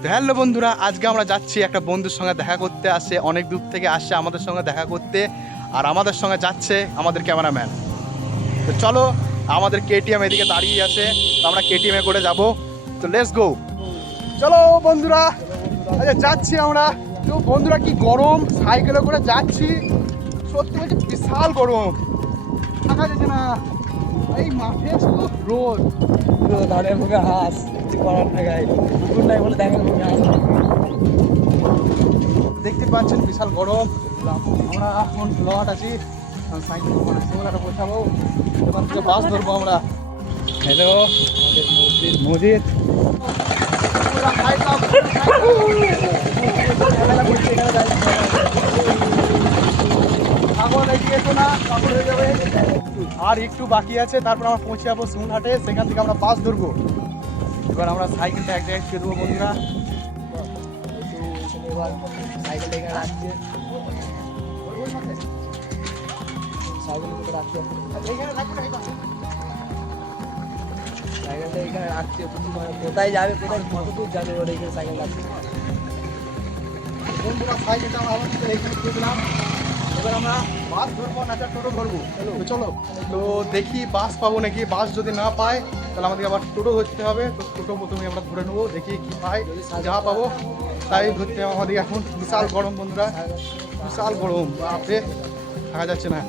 তো হ্যালো বন্ধুরা, আজকে আমরা যাচ্ছি একটা বন্ধুর সঙ্গে দেখা করতে। আসে অনেক দূর থেকে আসছে আমাদের সঙ্গে দেখা করতে, আর আমাদের সঙ্গে যাচ্ছে আমাদের ক্যামেরাম্যান। তো চলো, আমাদের কেটিএম এদিকে দাঁড়িয়ে আছে, তো আমরা কেটিএমে করে যাব। তো লেটস গো, চলো বন্ধুরা। আচ্ছা যাচ্ছি আমরা। তো বন্ধুরা কি গরম, সাইকেলে করে যাচ্ছি, সত্যি বলছি বিশাল গরম, থাকা যাচ্ছে না। এই মাঠে শুধু রোদ, দাঁড়িয়ে মুখে হাস কিছু করার না গাই কুকুর নাই বলে দেখেন মুখে হাস। দেখতে পাচ্ছেন বিশাল গরম। আমরা এখন লট আছি, সাইকেল সিমলাটা পৌঁছাবো, এবার থেকে বাস ধরবো আমরা। হ্যালো, আমাদের মসজিদ আর একটু বাকি আছে, তারপর আমরা পৌঁছে যাবো সিমুলহাটে। সেখান থেকে আমরা বাস ধরবো। এবার আমরা সাইকেলটা এক জায়গায় ছেড়ে দেবো বন্ধুরা। এবার সাইকেল এখানে রাখছে, সাইকেল রাখছে, সাইকেলটা এখানে রাখছে। কোথায় যাবে, কোথায় কত দূর যাবে ওর এখানে সাইকেল রাখছে। বন্ধুরা সাইকেলটা আমরা আবার এখানে দিয়ে দিলাম। এবার আমরা বাস ধরবো না টোটো ধরবো। তো চলো, তো দেখি বাস পাবো নাকি। বাস যদি না পাই তাহলে আমাদেরকে আবার টোটো ধরতে হবে। তো টোটো প্রথমে আমরা ধরে নেবো, দেখি কি পাই। যা পাবো তাই ধরতে হবে আমাদের। এখন বিশাল গরম বন্ধুরা, বিশাল গরম, বাপরে থাকা যাচ্ছে না।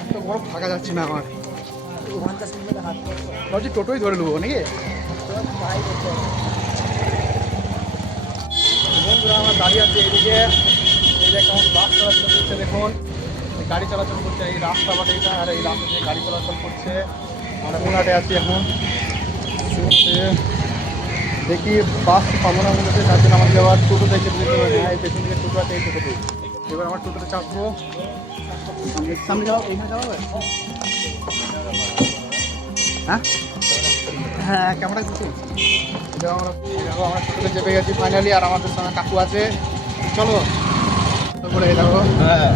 এত গরম থাকা যাচ্ছে না আমার, ভাবছি টোটোই ধরে নেবো নাকি। বন্ধুরা আমরা দাঁড়িয়ে আছি এইদিকে, এই যে কেমন বাস চলাচল করছে দেখুন, গাড়ি চলাচল করছে এই রাস্তা বাটে এটা, আর এই রাস্তা দিয়ে গাড়ি চলাচল করছে। আমরা মুনাটে আছি এখন। দেখি বাস পাবো না মনে হচ্ছে, তার জন্য আমাদের আবার টোটো দেখে দিতে হবে। হ্যাঁ, এই পেছন দিকে টোটো আছে, এই টোটোতে। এবার আমার টোটোতে চাপবো। সামনে যাও, এইখানে যাওয়া হবে। হ্যাঁ হ্যাঁ, ক্যামেরা কিছু আমরা টোটোতে চেপে গেছি ফাইনালি, আর আমাদের সঙ্গে কাকু আছে। চলো বলে যাবো। হ্যাঁ,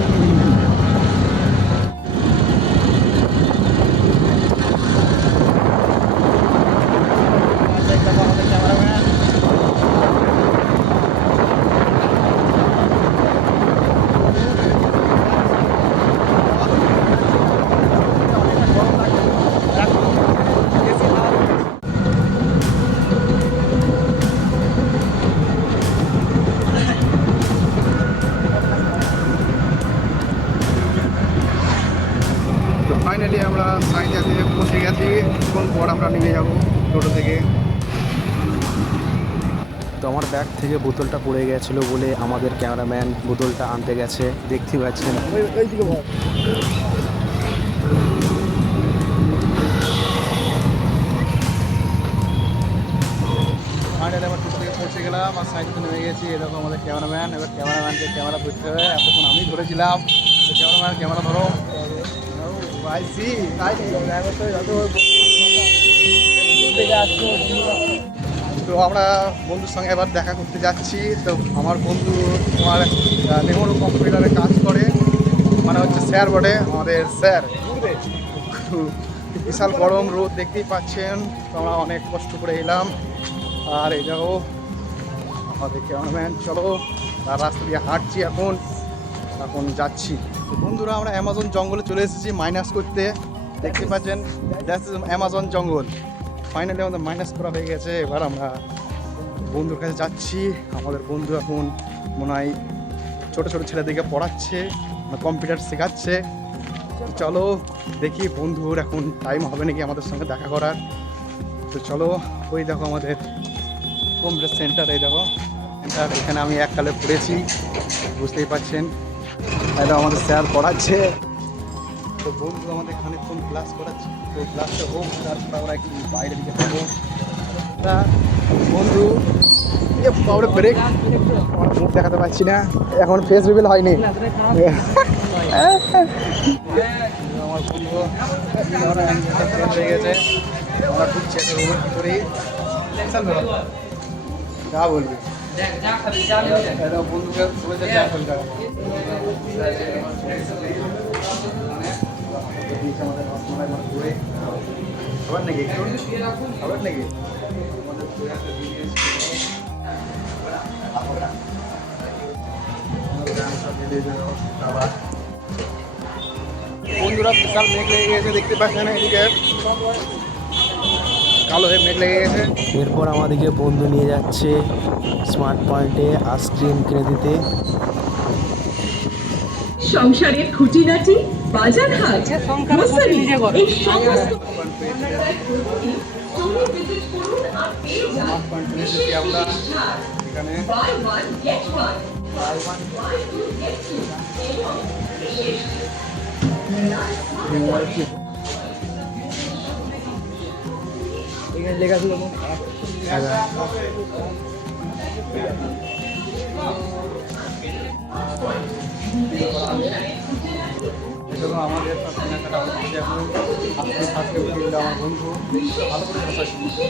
আমাদের ক্যামেরাম্যান। তো ফাইনালি আমরা সাইজাতে পৌঁছে গেছি। কোন পর আমরা নেমে যাবো টোটো থেকে। তো আমার ব্যাগ থেকে বোতলটা পড়ে গেছিলো বলে আমাদের ক্যামেরাম্যান বোতলটা আনতে গেছে, দেখতে পাচ্ছেন। ফাইনালি আমার টোটো থেকে পৌঁছে গেলাম, আর সাইডে নেমে গেছি। এরকম আমাদের ক্যামেরাম্যান। এবার ক্যামেরাম্যানকে ক্যামেরা ধরতে হবে, এতক্ষণ আমি ধরেছিলাম। তো ক্যামেরাম্যান ক্যামেরা ধরো। তো আমরা বন্ধুর সঙ্গে এবার দেখা করতে যাচ্ছি। তো আমার বন্ধু তোমার নেহরু কম্পিউটারে কাজ করে, মানে হচ্ছে স্যার বটে, আমাদের স্যার। বিশাল গরম, রোদ দেখতেই পাচ্ছেন। তো আমরা অনেক কষ্ট করে এলাম। আর এই যাও আমাদের ক্যামেরাম্যান। চলো, তার রাস্তা দিয়ে হাঁটছি এখন, এখন যাচ্ছি। তো বন্ধুরা আমরা অ্যামাজন জঙ্গলে চলে এসেছি মাইনাস করতে। দেখতে পাচ্ছেন অ্যামাজন জঙ্গল। ফাইনালি আমাদের মাইনাস করা হয়ে গেছে। এবার আমরা বন্ধুর কাছে যাচ্ছি। আমাদের বন্ধু এখন মনে হয় ছোটো ছোটো ছেলেদেরকে পড়াচ্ছে, কম্পিউটার শেখাচ্ছে। চলো দেখি বন্ধুর এখন টাইম হবে নাকি আমাদের সঙ্গে দেখা করার। তো চলো, ওই দেখো আমাদের কম্পিউটার সেন্টার, এই দেখো সেন্টার। এখানে আমি এককালে পড়েছি, বুঝতেই পারছেন। এটা আমাদের স্যার পড়াচ্ছে। তো বন্ধু আমাদের খানিকক্ষণ ক্লাস করাচ্ছে। তো ক্লাসটা হোক, তারপর আমরা একটু বাইরে দিকে যাবো। বন্ধু আমরা ব্রেক, মুখ দেখাতে পারছি না, এখন ফেস রিভিল হয়নি। আমার বন্ধু হয়ে গেছে, আমরা ঢুকছি একটা রুমের ভিতরেই। যা বলবি বন্ধুকে শুভেচ্ছা। খাবার নাকি একটু খাবার নাকি বন্ধুরা বিশাল মেঘ লেগে গেছে দেখতে পাচ্ছেন এদিকে কালো হয়ে মেঘ লেগে গেছে। এরপর আমাদেরকে বন্ধু নিয়ে যাচ্ছে স্মার্ট পয়েন্টে আইসক্রিম কিনে দিতে। সংসারের খুঁটিনাটি বাজার হাট গ্রোসারি এই সমস্ত স্মার্ট পয়েন্ট নিয়ে এসেছি আমরা এখানে বাই ওয়ান গেট ওয়ান এখানে লেখা ছিল এজন্য আমাদের কেনাকাটা হচ্ছে এখন আজকে কিনলো আমার বন্ধু ভালো করে ভাষা শিখছে।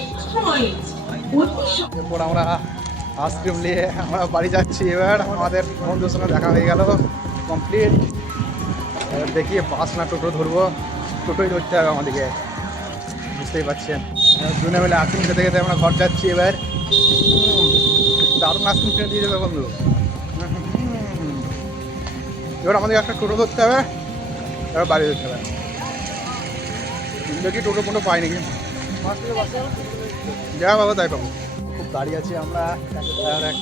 এরপর আমরা আইসক্রিম নিয়ে আমরা বাড়ি যাচ্ছি। এবার আমাদের বন্ধুর সঙ্গে দেখা হয়ে গেল কমপ্লিট। এবার দেখি বাস না টোটো ধরবো, টোটোই ধরতে হবে আমাদেরকে, বুঝতেই পারছেন। দুজনে মিলে আইসক্রিম খেতে খেতে আমরা ঘর যাচ্ছি। এবার দারুণ আইসক্রিম কিনে দিয়ে যাবে বন্ধু। এবার আমাদের একটা টোটো ধরতে হবে, এবার বাড়ি যেতে হবে। দেখি টোটো ফোটো পাই নাকি, যা বাবা তাই পাবো। খুব দাঁড়িয়ে আছি আমরা, আর এক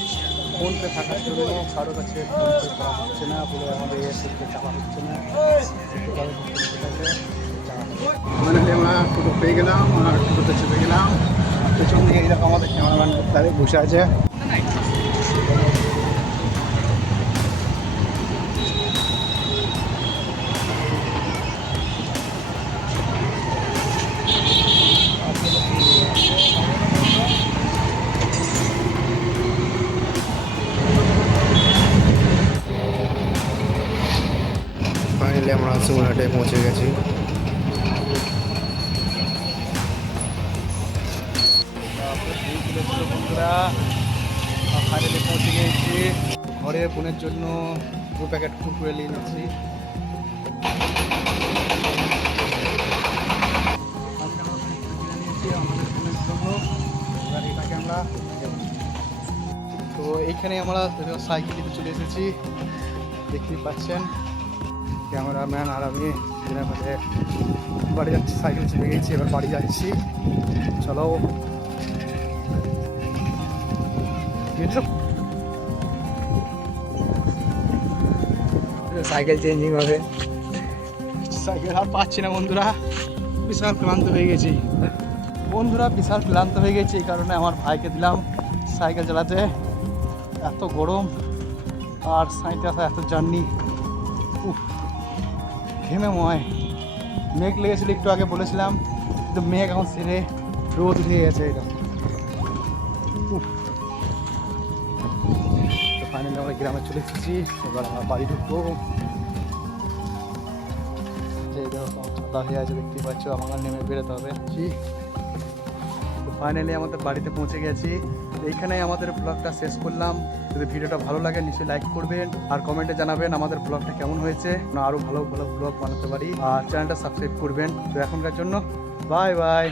ফোনপে থাকার জন্য কারোর কাছে ফোনপে করা হচ্ছে না বলে আমাদের ফোনপে চাপা হচ্ছে না। মানে আমরা টোটো পেয়ে গেলাম আর টোটোতে চেপে গেলাম। পেছন দিকে এইরকম আমাদের ক্যামেরাম্যান তাদের বসে আছে। ফাইনালি আমরা সুমনহাটে পৌঁছে গেছি। বন্ধুরা ফাইনালি পৌঁছে গিয়েছি ঘরে। বোনের জন্য 2 প্যাকেট কুরকুরে নিয়ে নিচ্ছি। এটাকে আমরা তো এইখানে আমরা সাইকেল নিতে চলে এসেছি, দেখতেই পাচ্ছেন। ক্যামেরাম্যান আর আমি বাড়ি যাচ্ছি, সাইকেল চেপে গেছি, এবার বাড়ি যাচ্ছি। চলো সাইকেল চেঞ্জিং হবে। সাইকেল আর পাচ্ছি না বন্ধুরা, বিশাল ক্লান্ত হয়ে গেছি বন্ধুরা, বিশাল ক্লান্ত হয়ে গেছি। এই কারণে আমার ভাইকে দিলাম সাইকেল চালাতে। এত গরম আর সাইতে আসা এত জার্নি, ঘেমে ময়। মেঘ লেগেছিল একটু আগে বলেছিলাম, কিন্তু মেঘ এখন সেরে রোদ উঠে গেছে। এটা ফাইনালি আমরা গ্রামে চলে এসেছি, এবার আমরা বাড়ি ঢুকবো। যে ছাতা হয়ে আছে দেখতে পাচ্ছ, আমার নেমে বেরোতে হবে। তো ফাইনালি আমাদের বাড়িতে পৌঁছে গেছি। এইখানেই আমাদের ব্লগটা শেষ করলাম। যদি ভিডিওটা ভালো লাগে নিশ্চয়ই লাইক করবেন আর কমেন্টে জানাবেন আমাদের ব্লগটা কেমন হয়েছে, না আরও ভালো ভালো ব্লগ বানাতে পারি। আর চ্যানেলটা সাবস্ক্রাইব করবেন। তো এখনকার জন্য বাই বাই।